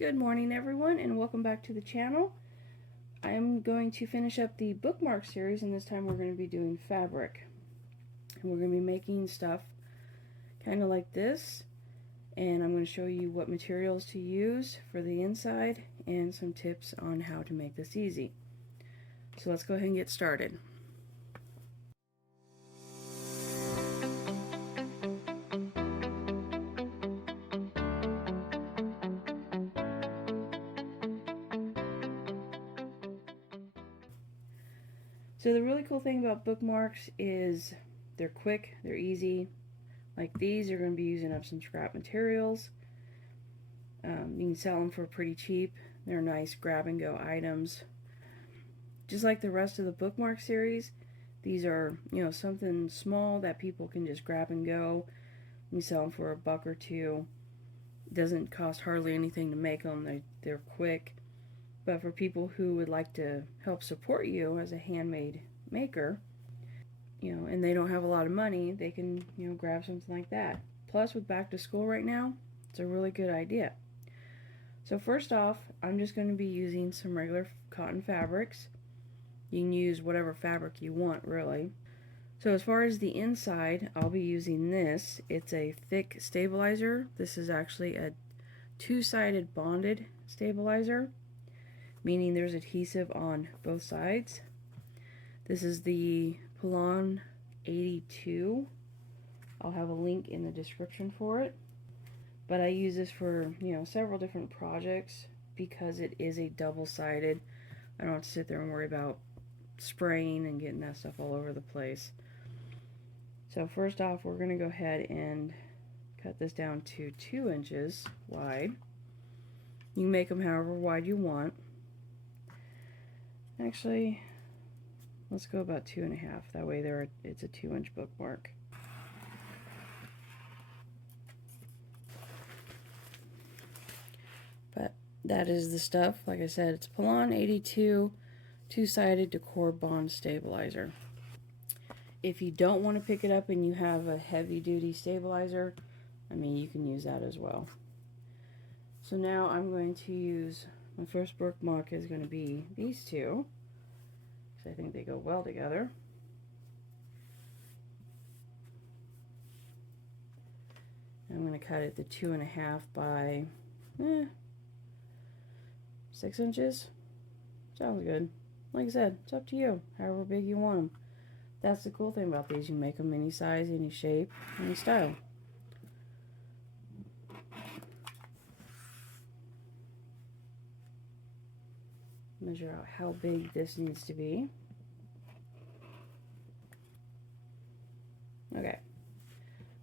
Good morning everyone and welcome back to the channel. I am going to finish up the Bookmark series, and this time we're going to be doing fabric. And we're going to be making stuff kind of like this, and I'm going to show you what materials to use for the inside and some tips on how to make this easy. So let's go ahead and get started. So the really cool thing about bookmarks is they're quick, they're easy. Like these, you're going to be using up some scrap materials. You can sell them for pretty cheap. They're nice grab-and-go items. Just like the rest of the Bookmark series, these are, something small that people can just grab and go. You sell them for $1 or $2. It doesn't cost hardly anything to make them. They're quick. But for people who would like to help support you as a handmade maker, and they don't have a lot of money, they can, grab something like that. Plus, with back to school right now, it's a really good idea. So first off, I'm just going to be using some regular cotton fabrics. You can use whatever fabric you want, really. So as far as the inside, I'll be using this. It's a thick stabilizer. This is actually a two-sided bonded stabilizer, meaning there's adhesive on both sides. This is the Polon 82. I'll have a link in the description for it. But I use this for, several different projects because it is a double-sided. I don't have to sit there and worry about spraying and getting that stuff all over the place. So first off, we're going to go ahead and cut this down to 2 inches wide. You can make them however wide you want. Actually, let's go about 2.5. That way it's a 2-inch bookmark. But that is the stuff. Like I said, it's Polon 82 two-sided decor bond stabilizer. If you don't want to pick it up and you have a heavy-duty stabilizer, you can use that as well. So now I'm going to use, my first bookmark is going to be these two, because I think they go well together. I'm going to cut it to 2.5 by 6 inches. Sounds good. Like I said, it's up to you, however big you want them. That's the cool thing about these. You can make them any size, any shape, any style. Measure out how big this needs to be. Okay,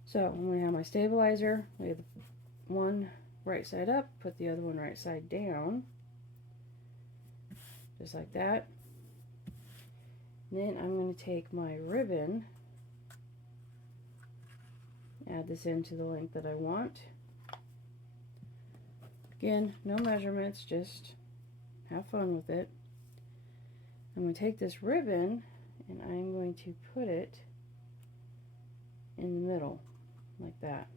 so I'm going to have my stabilizer, lay the one right side up, put the other one right side down, just like that. Then I'm going to take my ribbon, add this into the length that I want. Again, no measurements, just have fun with it. I'm going to take this ribbon and I'm going to put it in the middle, like that.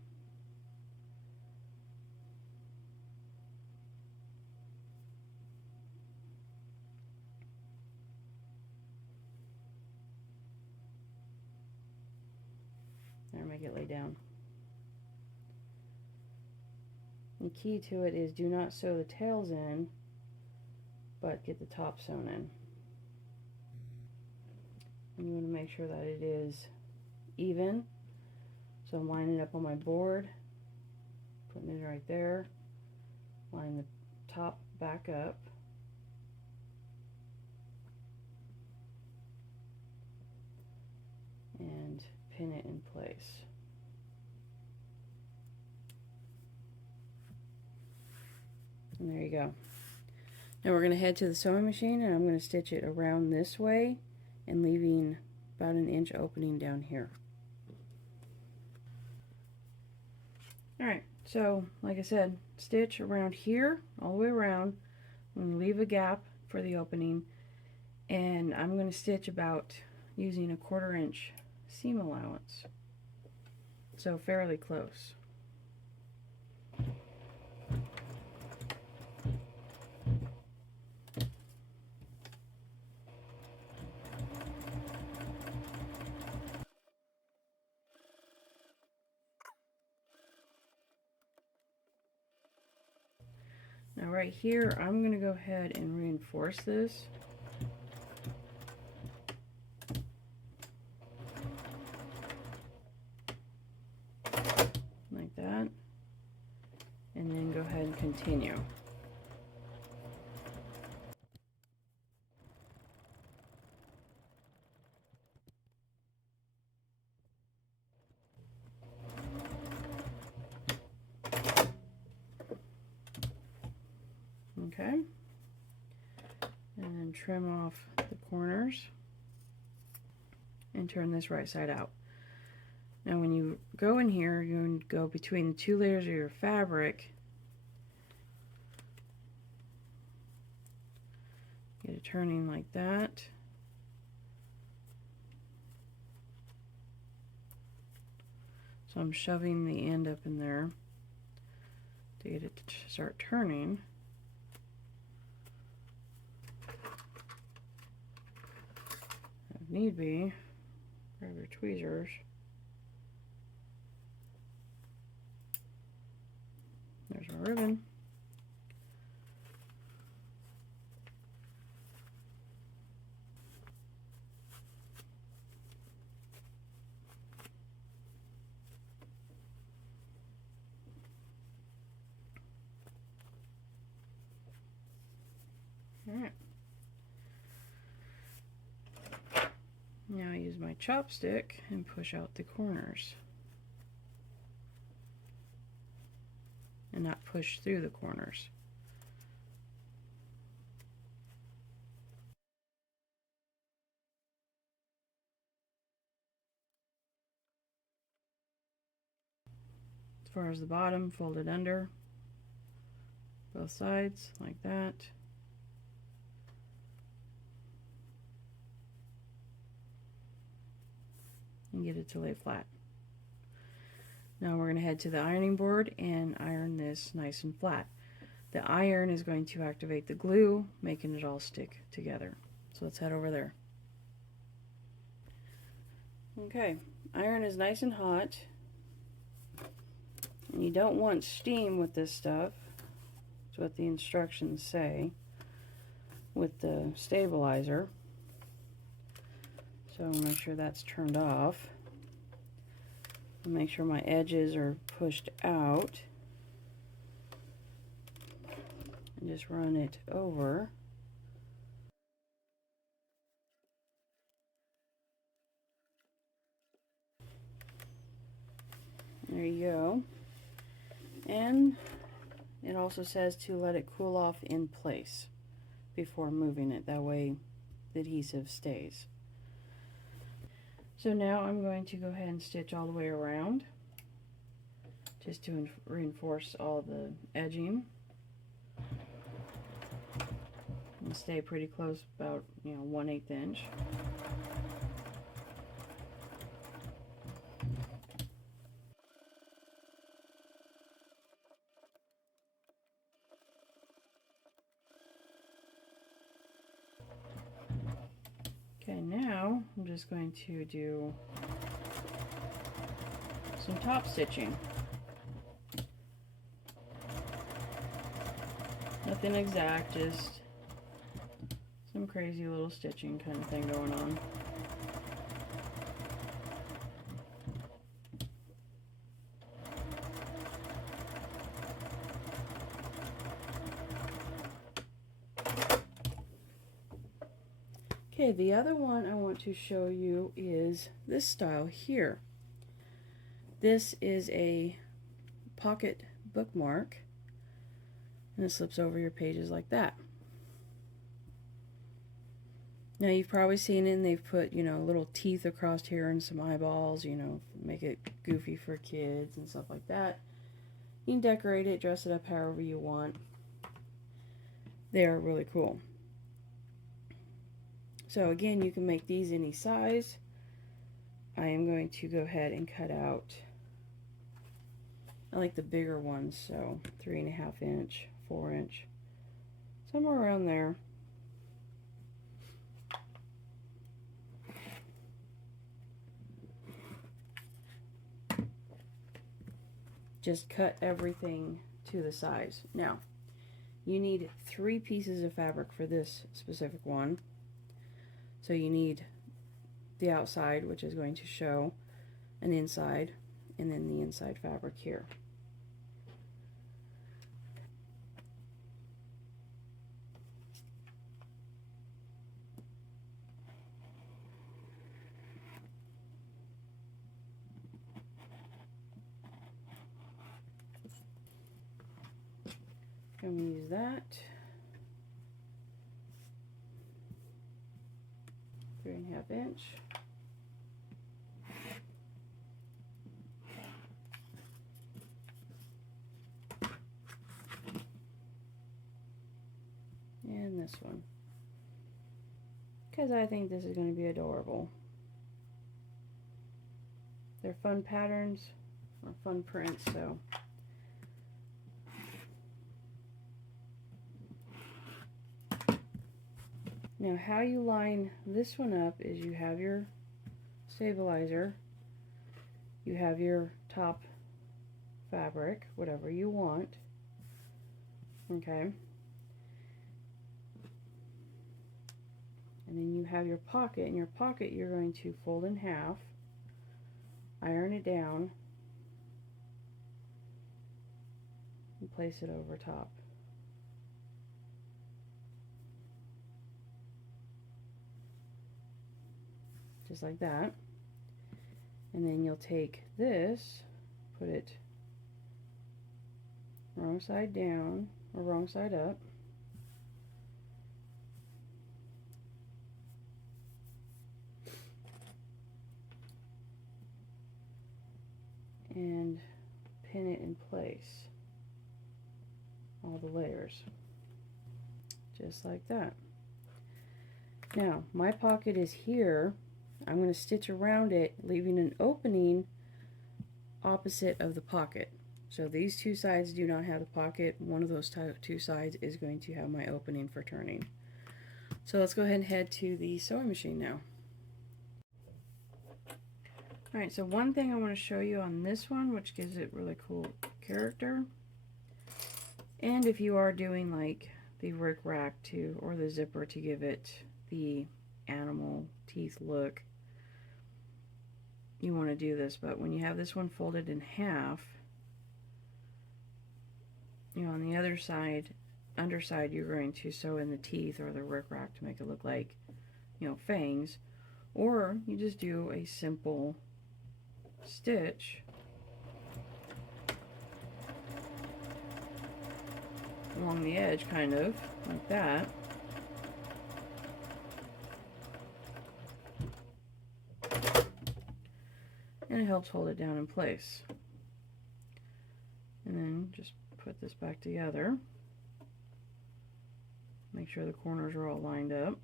There, make it lay down. The key to it is do not sew the tails in, but get the top sewn in. And you want to make sure that it is even. So I'm lining it up on my board, putting it right there, line the top back up. And pin it in place. And there you go. Now we're going to head to the sewing machine, and I'm going to stitch it around this way and leaving about 1 inch opening down here. Alright, so like I said, stitch around here all the way around. I'm going to leave a gap for the opening, and I'm going to stitch about using a 1/4 inch seam allowance, so fairly close. Now right here, I'm going to go ahead and reinforce this. Like that. And then go ahead and continue. Okay. And then trim off the corners and turn this right side out. Now when you go in here, you're going to go between the two layers of your fabric. Get it turning like that. So I'm shoving the end up in there to get it to start turning. If need be, grab your tweezers. There's our ribbon. Alright. Now I use my chopstick and push out the corners. And not push through the corners. As far as the bottom, fold it under both sides like that. And get it to lay flat. Now we're going to head to the ironing board and iron this nice and flat. The iron is going to activate the glue, making it all stick together. So let's head over there. Okay, iron is nice and hot. And you don't want steam with this stuff. That's what the instructions say with the stabilizer. So I'll make sure that's turned off. Make sure my edges are pushed out. And just run it over. There you go. And it also says to let it cool off in place before moving it. That way the adhesive stays. So now I'm going to go ahead and stitch all the way around just to reinforce all the edging. And stay pretty close, about 1/8 inch. Okay, now I'm just going to do some top stitching. Nothing exact, just some crazy little stitching kind of thing going on. Okay, the other one I want to show you is this style here. This is a pocket bookmark, and it slips over your pages like that. Now you've probably seen it, and they've put, little teeth across here and some eyeballs, make it goofy for kids and stuff like that. You can decorate it, dress it up however you want. They are really cool. So again, you can make these any size. I am going to go ahead and cut out, I like the bigger ones, so 3.5 inch, 4 inch, somewhere around there. Just cut everything to the size. Now, You need 3 pieces of fabric for this specific one. So you need the outside, which is going to show an inside, and then the inside fabric here. I'm going to use that. 3.5 inch. And this one, because I think this is going to be adorable. They're fun patterns or fun prints, so now how you line this one up is you have your stabilizer, you have your top fabric, whatever you want, okay, and then you have your pocket. In your pocket you're going to fold in half, iron it down, and place it over top. Just like that. And then you'll take this, put it wrong side down or wrong side up, and pin it in place, all the layers, just like that. Now my pocket is here. I'm going to stitch around it, leaving an opening opposite of the pocket. So these two sides do not have the pocket. One of those two sides is going to have my opening for turning. So let's go ahead and head to the sewing machine now. Alright, so one thing I want to show you on this one, which gives it really cool character, and if you are doing like the rick rack too, or the zipper to give it the animal teeth look, you want to do this. But when you have this one folded in half, you know, on the other side, underside, you're going to sew in the teeth or the rick rack to make it look like, you know, fangs, or you just do a simple stitch along the edge, kind of like that. And it helps hold it down in place. And then just put this back together. Make sure the corners are all lined up.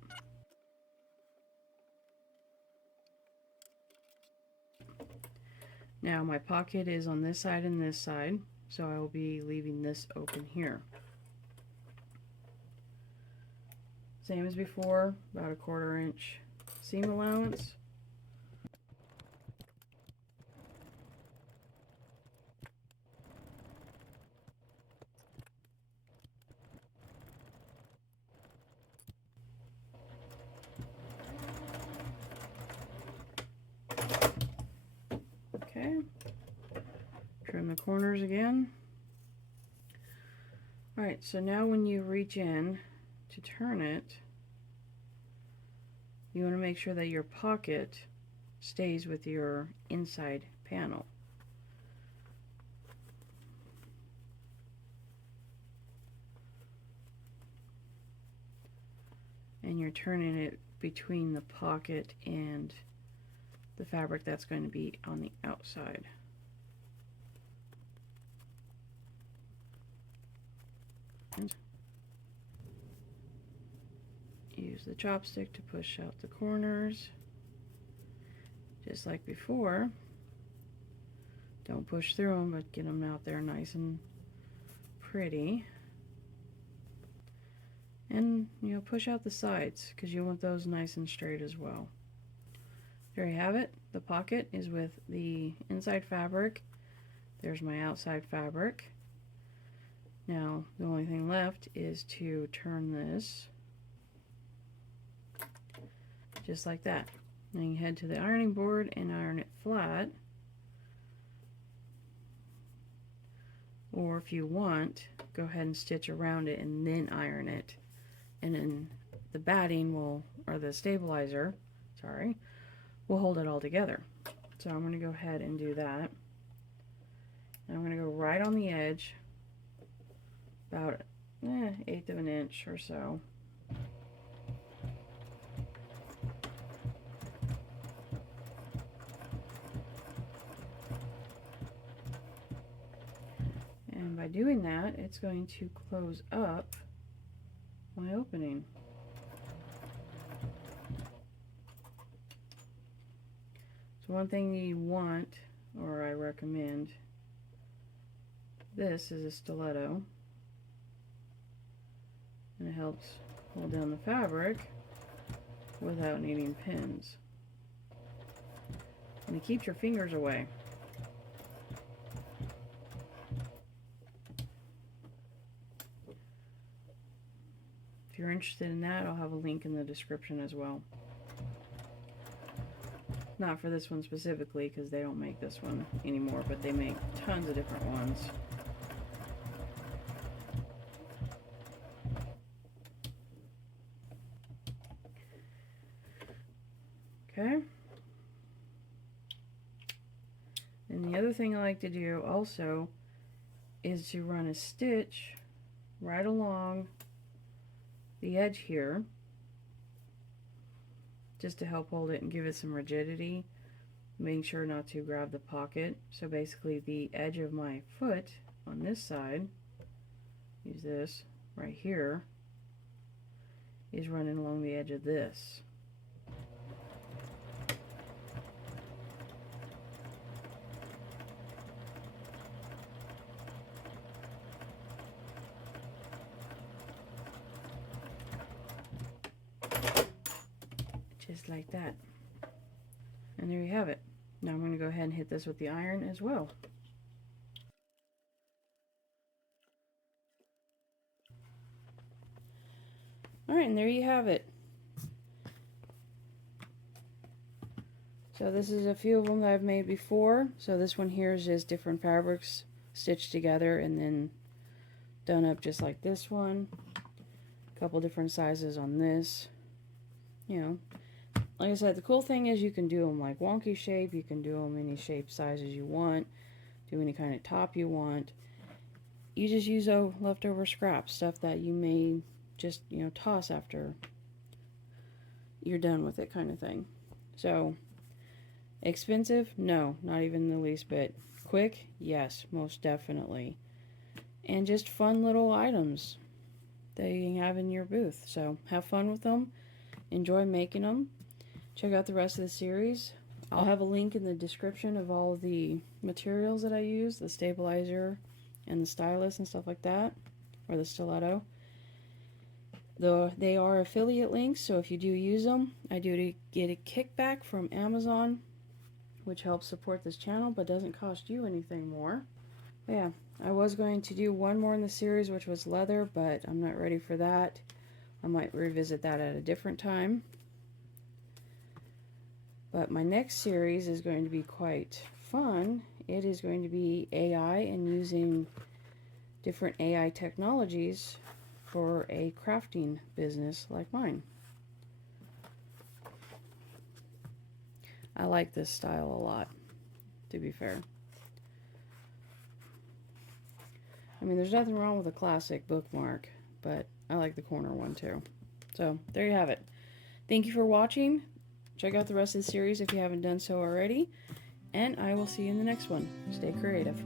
Now my pocket is on this side and this side, so I will be leaving this open here. Same as before, about a 1/4 inch seam allowance. Okay, trim the corners again. Alright, so now when you reach in to turn it, you want to make sure that your pocket stays with your inside panel. And you're turning it between the pocket and the fabric that's going to be on the outside. And use the chopstick to push out the corners, just like before. Don't push through them, but get them out there nice and pretty. And, you know, push out the sides, because you want those nice and straight as well. There you have it. The pocket is with the inside fabric. There's my outside fabric. Now, the only thing left is to turn this just like that. Then you head to the ironing board and iron it flat. Or if you want, go ahead and stitch around it and then iron it. And then the batting will, or the stabilizer, sorry, will hold it all together. So I'm going to go ahead and do that. And I'm going to go right on the edge, about 1/8 of an inch or so. And by doing that, it's going to close up my opening. So one thing you want, or I recommend, this is a stiletto. And it helps hold down the fabric without needing pins. And it keeps your fingers away. If you're interested in that, I'll have a link in the description as well. Not for this one specifically, because they don't make this one anymore, but they make tons of different ones. Okay. And the other thing I like to do also is to run a stitch right along the edge here, just to help hold it and give it some rigidity, making sure not to grab the pocket. So basically the edge of my foot on this side, use this right here, is running along the edge of this. Just like that. And there you have it. Now I'm going to go ahead and hit this with the iron as well. Alright, and there you have it. So this is a few of them that I've made before. So this one here is just different fabrics stitched together and then done up just like this one. A couple different sizes on this. You know, like I said, the cool thing is you can do them like wonky shape, you can do them any shape sizes you want, do any kind of top you want. You just use leftover scraps, stuff that you may just, you know, toss after you're done with it, kind of thing. So, expensive? No, not even the least bit. Quick? Yes, most definitely. And just fun little items that you can have in your booth. So, have fun with them. Enjoy making them. Check out the rest of the series. I'll have a link in the description of all of the materials that I use, the stabilizer and the stylus and stuff like that, or the stiletto. Though they are affiliate links, so if you do use them, I do get a kickback from Amazon, which helps support this channel but doesn't cost you anything more. But yeah, I was going to do one more in the series, which was leather, but I'm not ready for that. I might revisit that at a different time. But my next series is going to be quite fun. It is going to be AI and using different AI technologies for a crafting business like mine. I like this style a lot, to be fair. I mean, there's nothing wrong with a classic bookmark, but I like the corner one too. So, there you have it. Thank you for watching. Check out the rest of the series if you haven't done so already. And I will see you in the next one. Stay creative.